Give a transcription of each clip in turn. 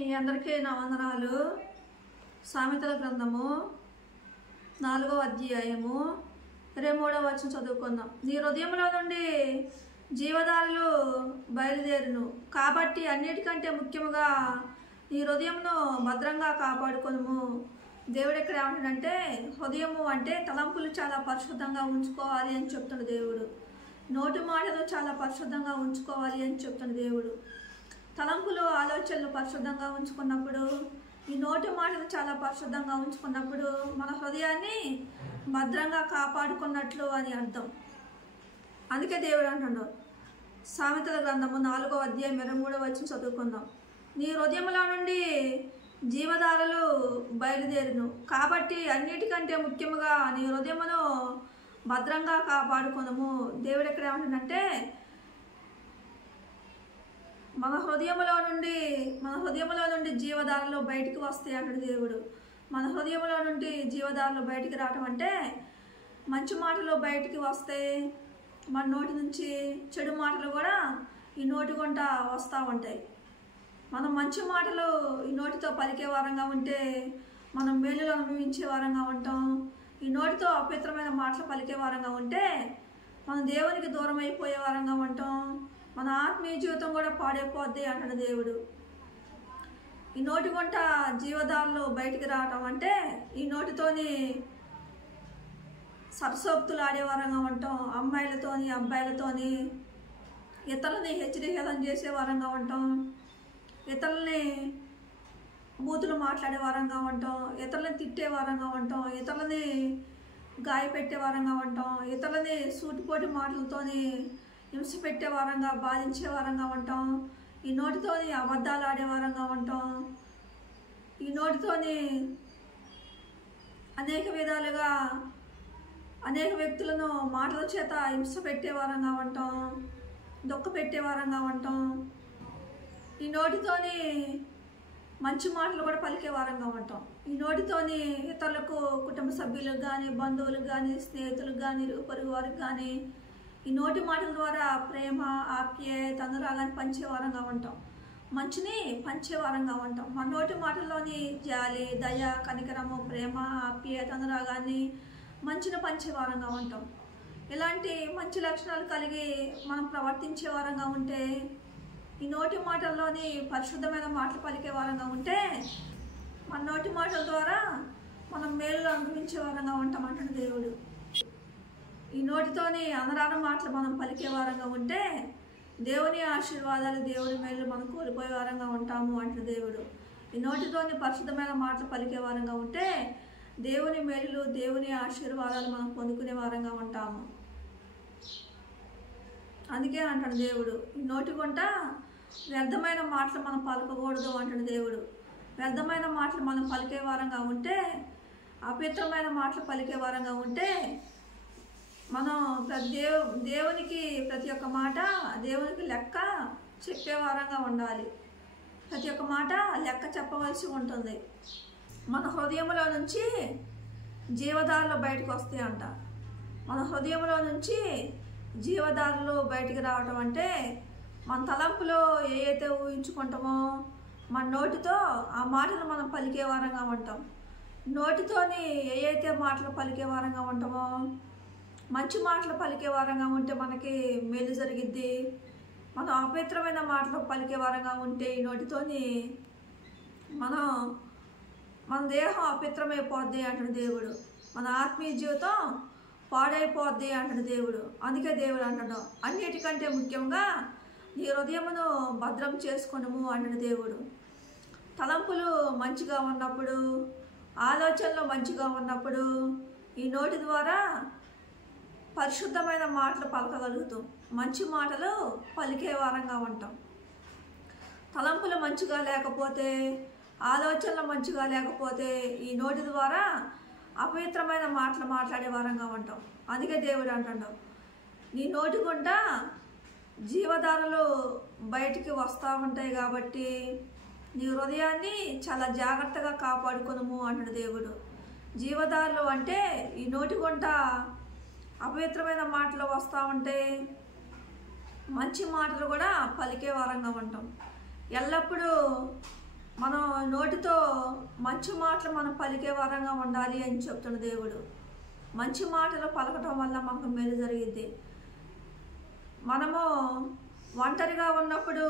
మీ అందరికీ నా వందనాలు. సామెతల గ్రంథము 4వ అధ్యాయము 23వ వచనం చదువుకుందాం. నీ హృదయంలో నుండి జీవధారలు బయలుదేరును కాబట్టి అన్నిటికంటే ముఖ్యముగా నీ హృదయంను భద్రంగా కాపాడుకొనుము. దేవుడు ఎక్కడ ఏమంటాడంటే, హృదయము అంటే తలంపులు చాలా పరిశుద్ధంగా ఉంచుకోవాలి అని చెప్తున్న దేవుడు. నోటి మాటలు చాలా పరిశుద్ధంగా ఉంచుకోవాలి అని చెప్తున్న దేవుడు. తలంపులు ఆలోచనలు పరిశుద్ధంగా ఉంచుకున్నప్పుడు, ఈ నోటి మాటలు చాలా పరిశుద్ధంగా ఉంచుకున్నప్పుడు మన హృదయాన్ని భద్రంగా కాపాడుకున్నట్లు అని అర్థం. అందుకే దేవుడు అంటున్నాడు, సామెతల గ్రంథము 4వ అధ్యాయం 23వ వచనం చదువుకుందాం. నీ హృదయంలో నుండి జీవధారలు బయలుదేరును కాబట్టి అన్నిటికంటే ముఖ్యముగా నీ హృదయమును భద్రంగా కాపాడుకొనుము. దేవుడు ఎక్కడ ఏమంటుందంటే, మన హృదయంలో నుండి జీవధారలు బయటికి వస్తాయి అంటాడు దేవుడు. మన హృదయంలో నుండి జీవధారలు బయటికి రావటం అంటే మంచి మాటలు బయటికి వస్తాయి. మన నోటి నుంచి చెడు మాటలు కూడా ఈ నోటి గుంట వస్తూ ఉంటాయి. మనం మంచి మాటలు ఈ నోటితో పలికే వారంగా ఉంటే మనం మేలులు అనుభవించే వారంగా ఉంటాం. ఈ నోటితో అపవిత్రమైన మాటలు పలికే వారంగా ఉంటే మనం దేవునికి దూరం అయిపోయే వారంగా ఉంటాం. మన ఆత్మీయ జీవితం కూడా పాడైపోద్ది అంటాడు దేవుడు. ఈ నోటి గుంట జీవధారలు బయటికి రావటం అంటే ఈ నోటితోని సరసోక్తులు ఆడేవారంగా ఉంటాం. అమ్మాయిలతోని అబ్బాయిలతోని ఇతరులని హెచ్చరికలం చేసే వారంగా ఉంటాం. ఇతరులని బూతులు మాట్లాడే వారంగా ఉంటాం. ఇతరులని తిట్టే వారంగా ఉంటాం. ఇతరులని గాయపెట్టే వారంగా ఉంటాం. ఇతరులని సూటిపోటి మాటలతోని హింస పెట్టే వారంగా, బాధించే వారంగా ఉంటాం. ఈ నోటితోని అబద్ధాలు ఆడేవారంగా ఉంటాం. ఈ నోటితోని అనేక విధాలుగా అనేక వ్యక్తులను మాటల చేత హింస పెట్టే వారంగా ఉంటాం. దుఃఖ పెట్టే వారంగా ఉంటాం. ఈ నోటితోని మంచి మాటలు కూడా పలికే వారంగా ఉంటాం. ఈ నోటితోని ఇతరులకు, కుటుంబ సభ్యులకు కానీ, బంధువులకు కానీ, స్నేహితులకు కానీ, పొరుగు వారికి కానీ ఈ నోటి మాటల ద్వారా ప్రేమ, ఆప్యాయత, అనురాగాన్ని పంచేవారంగా ఉంటాం. మంచిని పంచేవారంగా ఉంటాం. మన నోటి మాటల్లోని జాలి, దయ, కనికరము, ప్రేమ, ఆప్యాయత, అనురాగాన్ని, మంచిని పంచేవారంగా ఉంటాం. ఇలాంటి మంచి లక్షణాలు కలిగి మనం ప్రవర్తించే వారంగా ఉంటే, ఈ నోటి మాటల్లోని పరిశుద్ధమైన మాటలు పలికే వారంగా ఉంటే మన నోటి మాటల ద్వారా మనం మేలు అనుభవించే వారంగా ఉంటాం అంటాడు దేవుడు. ఈ నోటితోని అనరాని మాటలు మనం పలికే వారంగా ఉంటే దేవుని ఆశీర్వాదాలు, దేవుని మేలు మనం కోల్పోయే వారంగా ఉంటాము అంటాడు దేవుడు. ఈ నోటితోని పరిశుద్ధమైన మాటలు పలికే వారంగా ఉంటే దేవుని మేలు, దేవుని ఆశీర్వాదాలు మనం పొందుకునే వారంగా ఉంటాము. అందుకే అంటాడు దేవుడు, ఈ నోటి గుంట వ్యర్థమైన మాటలు మనం పలకకూడదు అంటాడు దేవుడు. వ్యర్థమైన మాటలు మనం పలికే వారంగా ఉంటే, అపవిత్రమైన మాటలు పలికే వారంగా ఉంటే మనం దేవునికి ప్రతి ఒక్క మాట దేవునికి లెక్క చెప్పే వారంగా ఉండాలి. ప్రతి ఒక్క మాట లెక్క చెప్పవలసి ఉంటుంది. మన హృదయంలో నుంచి జీవధారలు బయటకు వస్తాయి అంట. మన హృదయంలో నుంచి జీవధారలు బయటికి రావటం అంటే మన తలంపులో ఏవైతే ఊహించుకుంటామో మన నోటితో ఆ మాటలు మనం పలికే వారంగా ఉంటాం. నోటితోని ఏవైతే మాటలు పలికే వారంగా ఉంటామో, మంచి మాటలు పలికే వారంగా ఉంటే మనకి మేలు జరిగిద్ది. మనం అపవిత్రమైన మాటలు పలికే వారంగా ఉంటే ఈ నోటితోని మన దేహం అపవిత్రమైపోద్ది అంటాడు దేవుడు. మన ఆత్మీయ జీవితం పాడైపోద్ది అంటాడు దేవుడు. అందుకే దేవుడు అంటాడు, అన్నిటికంటే ముఖ్యంగా నీ హృదయమును భద్రం చేసుకొనుము అంటాడు దేవుడు. తలంపులు మంచిగా ఉన్నప్పుడు, ఆలోచనలు మంచిగా ఉన్నప్పుడు ఈ నోటి ద్వారా పరిశుద్ధమైన మాటలు పలకగలుగుతాం. మంచి మాటలు పలికే వారంగా ఉంటాం. తలంపులు మంచిగా లేకపోతే, ఆలోచనలు మంచిగా లేకపోతే ఈ నోటి ద్వారా అపవిత్రమైన మాటలు మాట్లాడే వారంగా ఉంటాం. అందుకే దేవుడు అంటాడు, నీ నోటి గుంట జీవధారలు బయటికి వస్తూ ఉంటాయి కాబట్టి నీ హృదయాన్ని చాలా జాగ్రత్తగా కాపాడుకొనుము అంటాడు దేవుడు. జీవధారలు అంటే ఈ నోటి గుంట అపవిత్రమైన మాటలు వస్తూ ఉంటే మంచి మాటలు కూడా పలికే వారంగా ఉంటాం. ఎల్లప్పుడూ మనం నోటితో మంచి మాటలు మనం పలికే వారంగా ఉండాలి అని చెప్తున్న దేవుడు. మంచి మాటలు పలకటం వల్ల మనకు మేలు జరిగిద్ది. మనము ఒంటరిగా ఉన్నప్పుడు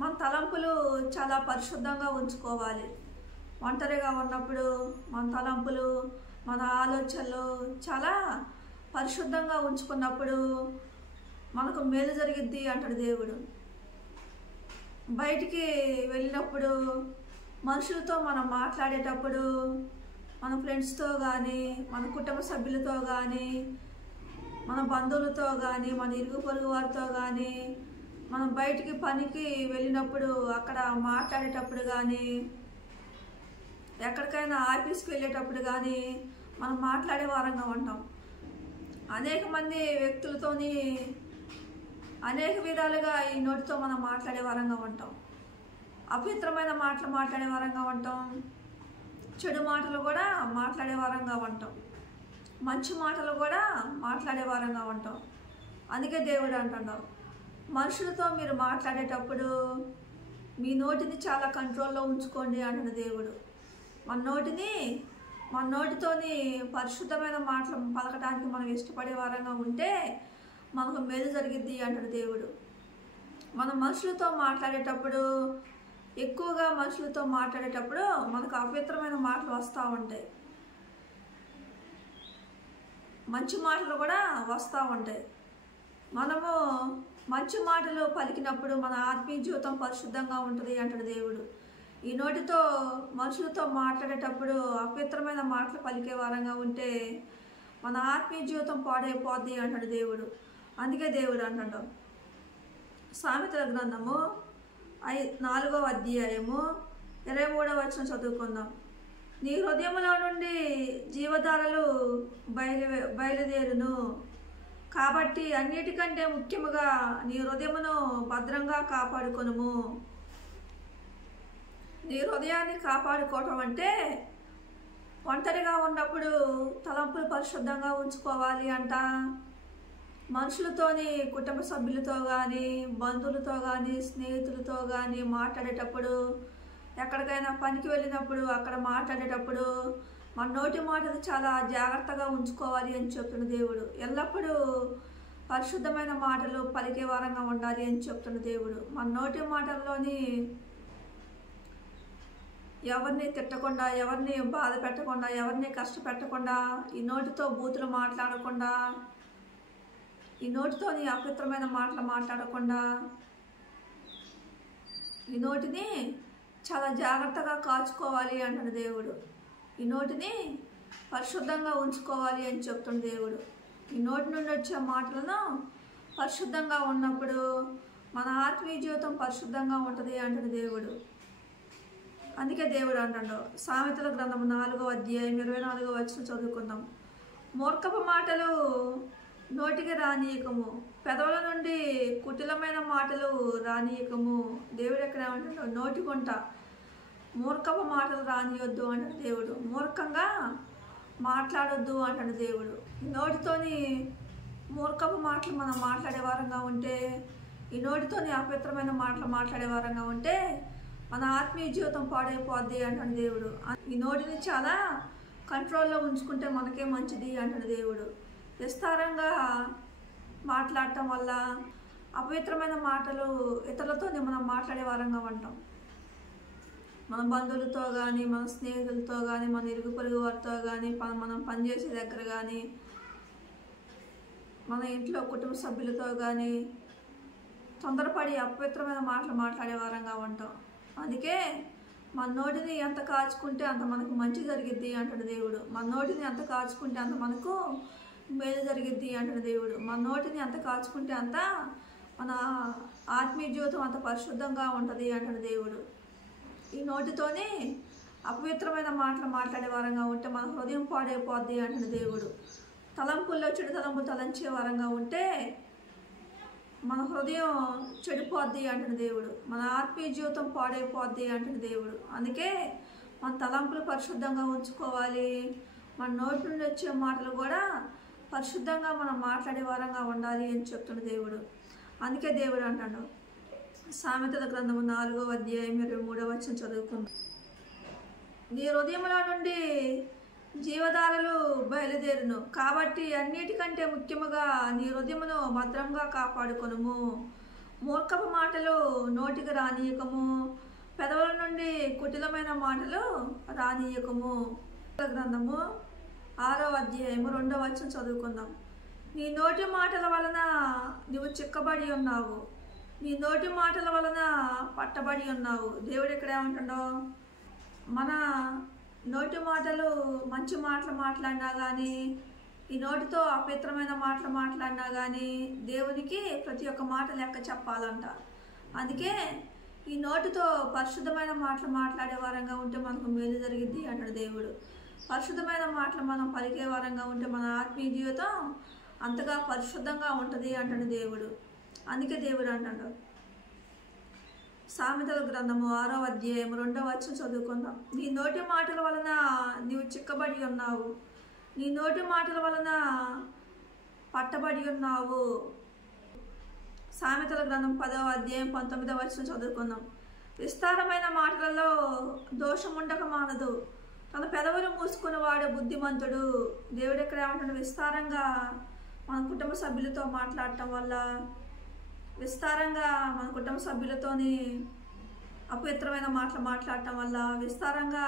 మన తలంపులు చాలా పరిశుద్ధంగా ఉంచుకోవాలి. ఒంటరిగా ఉన్నప్పుడు మన తలంపులు, మన ఆలోచనలు చాలా పరిశుద్ధంగా ఉంచుకున్నప్పుడు మనకు మేలు జరిగిద్ది అంటాడు దేవుడు. బయటికి వెళ్ళినప్పుడు మనుషులతో మనం మాట్లాడేటప్పుడు మన ఫ్రెండ్స్తో కానీ, మన కుటుంబ సభ్యులతో కానీ, మన బంధువులతో కానీ, మన ఇరుగు పొరుగు వారితో కానీ, మనం బయటికి పనికి వెళ్ళినప్పుడు అక్కడ మాట్లాడేటప్పుడు కానీ, ఎక్కడికైనా ఆఫీస్కి వెళ్ళేటప్పుడు కానీ మనం మాట్లాడే వారంగా ఉంటాం. అనేక మంది వ్యక్తులతోని అనేక విధాలుగా ఈ నోటితో మనం మాట్లాడే వారంగా ఉంటాం. అపవిత్రమైన మాటలు మాట్లాడే వారంగా ఉంటాం. చెడు మాటలు కూడా మాట్లాడే వారంగా ఉంటాం. మంచి మాటలు కూడా మాట్లాడే వారంగా ఉంటాం. అందుకే దేవుడు అంటున్నాడు, మనుషులతో మీరు మాట్లాడేటప్పుడు మీ నోటిని చాలా కంట్రోల్లో ఉంచుకోండి అంటున్న దేవుడు. మన నోటితోని పరిశుద్ధమైన మాటలు పలకడానికి మనం ఇష్టపడే వారంగా ఉంటే మనకు మేలు జరిగిద్ది అంటాడు దేవుడు. మనం మనుషులతో మాట్లాడేటప్పుడు, ఎక్కువగా మనుషులతో మాట్లాడేటప్పుడు మనకు అపవిత్రమైన మాటలు వస్తూ ఉంటాయి. మంచి మాటలు కూడా వస్తూ ఉంటాయి. మనము మంచి మాటలు పలికినప్పుడు మన ఆత్మీయ జీవితం పరిశుద్ధంగా ఉంటుంది అంటాడు దేవుడు. ఈ నోటితో మనుషులతో మాట్లాడేటప్పుడు అపవిత్రమైన మాటలు పలికే వారంగా ఉంటే మన ఆత్మీయ జీవితం పాడైపోద్ది అంటాడు దేవుడు. అందుకే దేవుడు అంటాడు, సామెతల గ్రంథము 4వ అధ్యాయము 23వ వచనం చదువుకుందాం. నీ హృదయములో నుండి జీవధారలు బయలుదేరును, కాబట్టి అన్నిటికంటే ముఖ్యముగా నీ హృదయమును భద్రంగా కాపాడుకొనుము. నీ హృదయాన్ని కాపాడుకోవటం అంటే ఒంటరిగా ఉన్నప్పుడు తలంపులు పరిశుద్ధంగా ఉంచుకోవాలి అంట. మనుషులతోని, కుటుంబ సభ్యులతో కానీ, బంధువులతో కానీ, స్నేహితులతో కానీ మాట్లాడేటప్పుడు, ఎక్కడికైనా పనికి వెళ్ళినప్పుడు అక్కడ మాట్లాడేటప్పుడు మన నోటి మాటలు చాలా జాగ్రత్తగా ఉంచుకోవాలి అని చెప్తున్న దేవుడు. ఎల్లప్పుడూ పరిశుద్ధమైన మాటలు పలికే వారంగా ఉండాలి అని చెప్తున్న దేవుడు. మన నోటి మాటల్లోని ఎవరిని తిట్టకుండా, ఎవరిని బాధ పెట్టకుండా, ఎవరిని కష్టపెట్టకుండా, ఈ నోటితో బూతులు మాట్లాడకుండా, ఈ నోటితోని అపవిత్రమైన మాటలు మాట్లాడకుండా, ఈ నోటిని చాలా జాగ్రత్తగా కాచుకోవాలి అంటున్న దేవుడు. ఈ నోటిని పరిశుద్ధంగా ఉంచుకోవాలి అని చెప్తున్న దేవుడు. ఈ నోటి నుండి వచ్చే మాటలను పరిశుద్ధంగా ఉన్నప్పుడు మన ఆత్మీయ జీవితం పరిశుద్ధంగా ఉంటుంది అంటున్న దేవుడు. అందుకే దేవుడు అంటాడు, సామెతల గ్రంథం 4వ అధ్యాయం 24వ వచనం చదువుకుందాం. మూర్ఖపు మాటలు నోటికి రానీయకము, పెదవుల నుండి కుటిలమైన మాటలు రానీయకము. దేవుడు ఎక్కడ ఏమంటాడు, నోటికొంట మూర్ఖపు మాటలు రానియొద్దు అంటాడు దేవుడు. మూర్ఖంగా మాట్లాడొద్దు అంటాడు దేవుడు. నోటితోని మూర్ఖపు మాటలు మనం మాట్లాడే వారంగా ఉంటే, ఈ నోటితోని అపవిత్రమైన మాటలు మాట్లాడే వారంగా ఉంటే మన ఆత్మీయ జీవితం పాడైపోద్ది అంటాడు దేవుడు. ఈ నోటిని చాలా కంట్రోల్లో ఉంచుకుంటే మనకే మంచిది అంటాడు దేవుడు. విస్తారంగా మాట్లాడటం వల్ల అపవిత్రమైన మాటలు ఇతరులతోనే మనం మాట్లాడే వారంగా ఉంటాం. మన బంధువులతో కానీ, మన స్నేహితులతో కానీ, మన ఇరుగు పొరుగు వారితో కానీ, మనం పనిచేసే దగ్గర కానీ, మన ఇంట్లో కుటుంబ సభ్యులతో కానీ తొందరపడి అపవిత్రమైన మాటలు మాట్లాడే వారంగా ఉంటాం. అందుకే మన నోటిని ఎంత కాచుకుంటే అంత మనకు మంచి జరిగిద్ది అంటాడు దేవుడు. మన నోటిని ఎంత కాచుకుంటే అంత మనకు మేలు జరిగిద్ది అంటాడు దేవుడు. మన నోటిని ఎంత కాచుకుంటే అంత మన ఆత్మీయ జీవితం అంత పరిశుద్ధంగా ఉంటుంది అంటాడు దేవుడు. ఈ నోటితోనే అపవిత్రమైన మాటలు మాట్లాడే వారంగా ఉంటే మన హృదయం పాడైపోద్ది అంటాడు దేవుడు. తలంపుల్లో చెడు తలంపులు తలంచే వారంగా ఉంటే మన హృదయం చెడిపోద్ది అంటాడు దేవుడు. మన ఆత్మీయ జీవితం పాడైపోద్ది అంటాడు దేవుడు. అందుకే మన తలంపులు పరిశుద్ధంగా ఉంచుకోవాలి. మన నోటి నుండి వచ్చే మాటలు కూడా పరిశుద్ధంగా మనం మాట్లాడే వారంగా ఉండాలి అని చెప్తున్న దేవుడు. అందుకే దేవుడు అంటాడు, సామెతల గ్రంథము 4వ అధ్యాయం 23వ వచనం చదువుకుందాం. నీ హృదయములో నుండి జీవధారలు బయలుదేరును, కాబట్టి అన్నిటికంటే ముఖ్యముగా నీ హృదయమును భద్రంగా కాపాడుకొనుము. మూర్ఖపు మాటలు నోటికి రానీయకము, పెదవుల నుండి కుటిలమైన మాటలు రానీయకము. గ్రంథము 6వ అధ్యాయము 2వ వచనం చదువుకుందాం. నీ నోటి మాటల వలన నువ్వు చిక్కబడి ఉన్నావు, నీ నోటి మాటల వలన పట్టబడి ఉన్నావు. దేవుడు ఇక్కడ ఏమంటాడో, మన నోటి మాటలు మంచి మాటలు మాట్లాడినా కానీ, ఈ నోటితో అపవిత్రమైన మాటలు మాట్లాడినా కానీ దేవునికి ప్రతి ఒక్క మాట లెక్క చెప్పాలంట. అందుకే ఈ నోటితో పరిశుద్ధమైన మాటలు మాట్లాడే వారంగా ఉంటే మనకు మేలు జరిగిద్ది అంటాడు దేవుడు. పరిశుద్ధమైన మాటలు మనం పలికే వారంగా ఉంటే మన ఆత్మీయ జీవితం అంతగా పరిశుద్ధంగా ఉంటుంది అంటాడు దేవుడు. అందుకే దేవుడు అంటాడు. సామెతల గ్రంథము 6వ అధ్యాయం 2వ వచనం చదువుకుందాం. నీ నోటి మాటల వలన నీవు చిక్కబడి ఉన్నావు, నీ నోటి మాటల వలన పట్టబడి ఉన్నావు. సామెతల గ్రంథం 10వ అధ్యాయం 19వ వచనం చదువుకుందాం. విస్తారమైన మాటలలో దోషముండక మానదు, తన పెదవులు మూసుకునేవాడు బుద్ధిమంతుడు. దేవుడు ఎక్కడ ఏమంటాడు, విస్తారంగా మన కుటుంబ సభ్యులతో మాట్లాడటం వల్ల, విస్తారంగా మన కుటుంబ సభ్యులతోని అపవిత్రమైన మాటలు మాట్లాడటం వల్ల, విస్తారంగా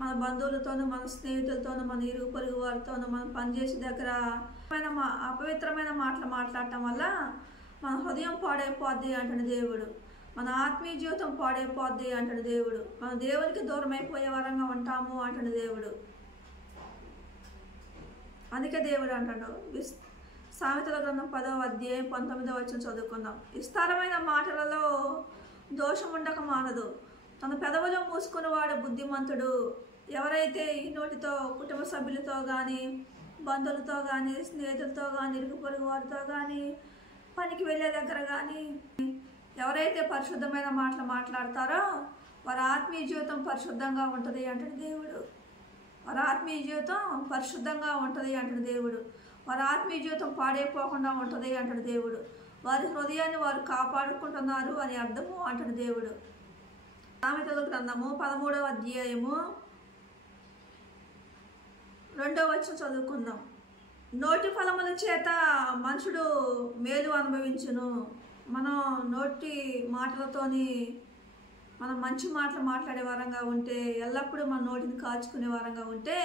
మన బంధువులతోనూ మన స్నేహితులతోనూ మన ఇరుగు పొరుగు వారితోనూ మనం పనిచేసే దగ్గర అపవిత్రమైన మాటలు మాట్లాడటం వల్ల మన హృదయం పాడైపోద్ది అంటాడు దేవుడు. మన ఆత్మీయ జీవితం పాడైపోద్ది అంటాడు దేవుడు. మన దేవునికి దూరం అయిపోయే వరంగా ఉంటాము అంటాడు దేవుడు. అందుకే దేవుడు అంటాడు. సామెతల గ్రంథం 10వ అధ్యాయం 19వ వచనం చదువుకుందాం. విస్తారమైన మాటలలో దోషం ఉండక మానదు, తన పెదవులు మూసుకునేవాడు బుద్ధిమంతుడు. ఎవరైతే ఈ నోటితో కుటుంబ సభ్యులతో కానీ, బంధువులతో కానీ, స్నేహితులతో కానీ, ఇరుగు పొరుగు వారితో కానీ, పనికి వెళ్ళే దగ్గర కానీ ఎవరైతే పరిశుద్ధమైన మాటలు మాట్లాడతారో వారి ఆత్మీయ జీవితం పరిశుద్ధంగా ఉంటుంది అంటాడు దేవుడు. వారి ఆత్మీయ జీవితం పరిశుద్ధంగా ఉంటుంది అంటాడు దేవుడు. వారి ఆత్మీయ జీవితం పాడైపోకుండా ఉంటుంది అంటాడు దేవుడు. వారి హృదయాన్ని వారు కాపాడుకుంటున్నారు అని అర్థము అంటాడు దేవుడు. సామెతల గ్రంథము 13వ అధ్యాయము 2వ వచనం చదువుకుందాం. నోటి ఫలముల చేత మనుషుడు మేలు అనుభవించును. మనం నోటి మాటలతోని మనం మంచి మాటలు మాట్లాడే వారంగా ఉంటే, ఎల్లప్పుడూ మన నోటిని కాచుకునే వారంగా ఉంటే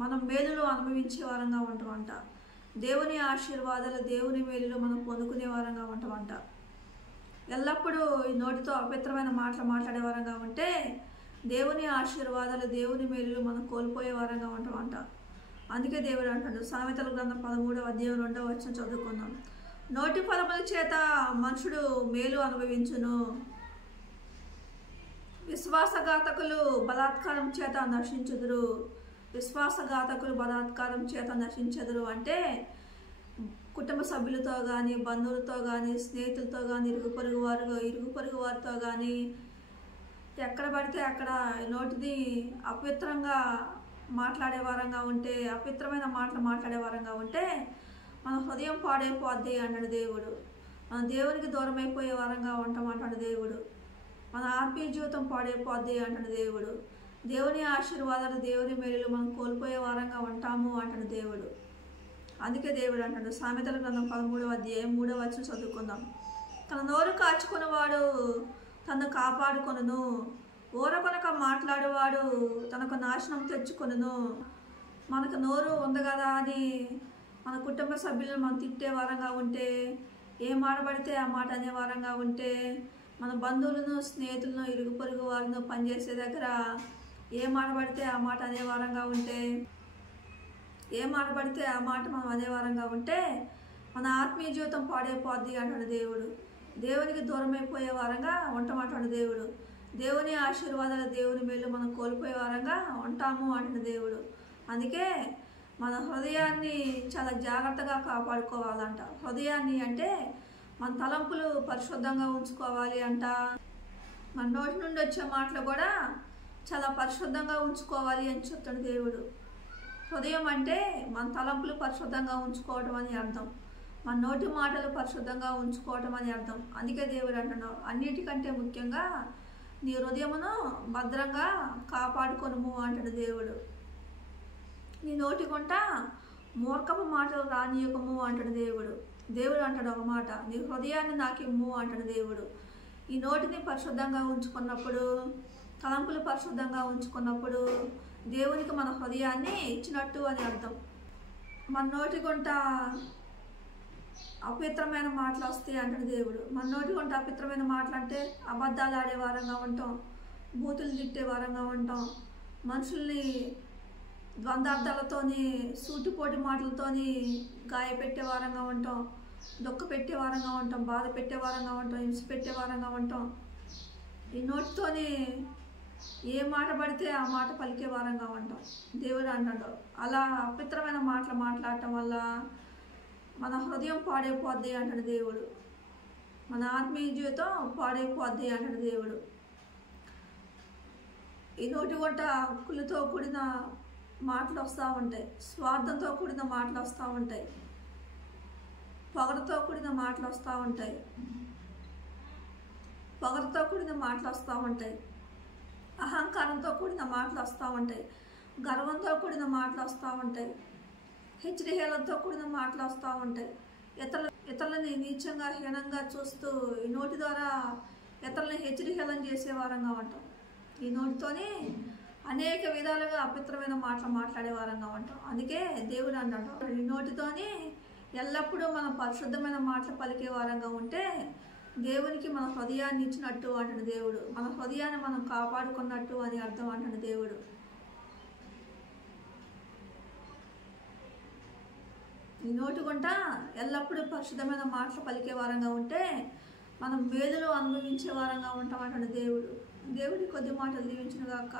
మనం మేలులు అనుభవించే వారంగా ఉంటామంట. దేవుని ఆశీర్వాదాలు, దేవుని మేలులు మనం పొందుకునే వారంగా ఉంటామంట. ఎల్లప్పుడూ ఈ నోటితో అపవిత్రమైన మాటలు మాట్లాడే వారంగా ఉంటే దేవుని ఆశీర్వాదాలు, దేవుని మేలులు మనం కోల్పోయే వారంగా ఉంటామంట. అందుకే దేవుడు అంటాడు. సామెతల గ్రంథం 13వ అధ్యాయం 2వ వచనం చదువుకుందాం. నోటి ఫలముల చేత మనుషుడు మేలు అనుభవించును, విశ్వాసఘాతకులు బలాత్కారం చేత నశించుదురు. విశ్వాసఘాతకులు బలాత్కారం చేత నశించెదరు అంటే కుటుంబ సభ్యులతో కానీ, బంధువులతో కానీ, స్నేహితులతో కానీ, ఇరుగు పొరుగు వారితో కానీ ఎక్కడ పడితే అక్కడ నోటిని అపవిత్రంగా మాట్లాడే వారంగా ఉంటే, అపవిత్రమైన మాటలు మాట్లాడే వారంగా ఉంటే మన హృదయం పాడైపోద్ది అన్నాడు దేవుడు. మన దేవునికి దూరం అయిపోయే వారంగా ఉంటామంటాడు దేవుడు. మన ఆత్మీయ జీవితం పాడైపోద్ది అంటాడు దేవుడు. దేవుని ఆశీర్వాదాలు, దేవుని మేలులు మనం కోల్పోయే వారంగా ఉంటాము అంటాడు దేవుడు. అందుకే దేవుడు అంటాడు. సామెతల గ్రంథం 13వ అధ్యాయం 3వ వచనం చదువుకుందాం. తన నోరు కాచుకునేవాడు తను కాపాడుకొనును, ఊరకొనక మాట్లాడేవాడు తనకు నాశనం తెచ్చుకొనును. మనకు నోరు ఉంది కదా అని మన కుటుంబ సభ్యులను మనం తిట్టే వారంగా ఉంటే, ఏ మాట పడితే ఆ మాట అనే వారంగా ఉంటే, మన బంధువులను, స్నేహితులను, ఇరుగు పొరుగు వారిని పనిచేసే దగ్గర ఏ మాట పడితే ఆ మాట అనే వారంగా ఉంటే, ఏ మాట పడితే ఆ మాట మనం అనే వారంగా ఉంటే మన ఆత్మీయ జీవితం పాడైపోద్ది అంటాడు దేవుడు. దేవునికి దూరం అయిపోయే వారంగా ఉంటామంటాడు దేవుడు. దేవుని ఆశీర్వాదాలు, దేవుని మేలు మనం కోల్పోయే వారంగా ఉంటాము అంటాడు దేవుడు. అందుకే మన హృదయాన్ని చాలా జాగ్రత్తగా కాపాడుకోవాలంట. హృదయాన్ని అంటే మన తలంపులు పరిశుద్ధంగా ఉంచుకోవాలి అంట. మన నోటి నుండి వచ్చే మాటలు కూడా చాలా పరిశుద్ధంగా ఉంచుకోవాలి అని చెప్తాడు దేవుడు. హృదయం అంటే మన తలంపులు పరిశుద్ధంగా ఉంచుకోవడం అని అర్థం. మన నోటి మాటలు పరిశుద్ధంగా ఉంచుకోవటం అని అర్థం. అందుకే దేవుడు అంటున్నాడు, అన్నిటికంటే ముఖ్యంగా నీ హృదయమును భద్రంగా కాపాడుకొనుము అంటాడు దేవుడు. నీ నోటి కొంట మూర్ఖపు మాటలు రానియకము అంటాడు దేవుడు. దేవుడు అంటాడు ఒక మాట, నీ హృదయాన్ని నాకిమ్ము అంటాడు దేవుడు. ఈ నోటిని పరిశుద్ధంగా ఉంచుకున్నప్పుడు, తలంపులు పరిశుద్ధంగా ఉంచుకున్నప్పుడు దేవునికి మన హృదయాన్ని ఇచ్చినట్టు అని అర్థం. మన నోటి కొంట అపవిత్రమైన మాటలు వస్తాయి అంటాడు దేవుడు. మన నోటి కొంట అపవిత్రమైన మాటలు అంటే అబద్ధాలు ఆడే వారంగా ఉంటాం, బూతులు తిట్టే వారంగా ఉంటాం, మనుషుల్ని ద్వంద్వార్థాలతోని సూటిపోటి మాటలతోని గాయపెట్టే వారంగా ఉంటాం, దుఃఖ పెట్టే వారంగా ఉంటాం, బాధ పెట్టే వారంగా ఉంటాం, హింస పెట్టే వారంగా ఉంటాం. ఈ నోటితోని ఏ మాట పడితే ఆ మాట పలికే వారంగా ఉంటాం. దేవుడు అంటాడు, అలా అపవిత్రమైన మాటలు మాట్లాడటం వల్ల మన హృదయం పాడైపోద్ది అంటాడు దేవుడు. మన ఆత్మీయ జీవితం పాడైపోద్ది అంటాడు దేవుడు. ఈ నోటి వంట కుళ్ళుతో కూడిన మాటలు వస్తూ ఉంటాయి, స్వార్థంతో కూడిన మాటలు వస్తూ ఉంటాయి, పొగరుతో కూడిన మాటలు వస్తూ ఉంటాయి, అహంకారంతో కూడిన మాటలు వస్తూ ఉంటాయి, గర్వంతో కూడిన మాటలు వస్తూ ఉంటాయి, హెచ్చరికలతో కూడిన మాటలు వస్తూ ఉంటాయి. ఇతరులని నీచంగా హీనంగా చూస్తూ ఈ నోటి ద్వారా ఇతరులని హెచ్చరికలం చేసే వారంగా ఉంటాం. ఈ నోటితోనే అనేక విధాలుగా అపవిత్రమైన మాటలు మాట్లాడే వారంగా ఉంటాం. అందుకే దేవుడు అంటాడు, ఈ నోటితోని ఎల్లప్పుడూ మనం పరిశుద్ధమైన మాటలు పలికే వారంగా ఉంటే దేవునికి మన హృదయాన్ని ఇచ్చినట్టు అంటాడు దేవుడు. మన హృదయాన్ని మనం కాపాడుకున్నట్టు అని అర్థం అంటాడు దేవుడు. ఈ నోటి గుంట ఎల్లప్పుడూ పరిశుద్ధమైన మాటలు పలికే వారంగా ఉంటే మనం మేలులు అనుభవించే వారంగా ఉంటాం అంటాడు దేవుడు. దేవుడి కొద్ది మాటలు దీవించును గాక.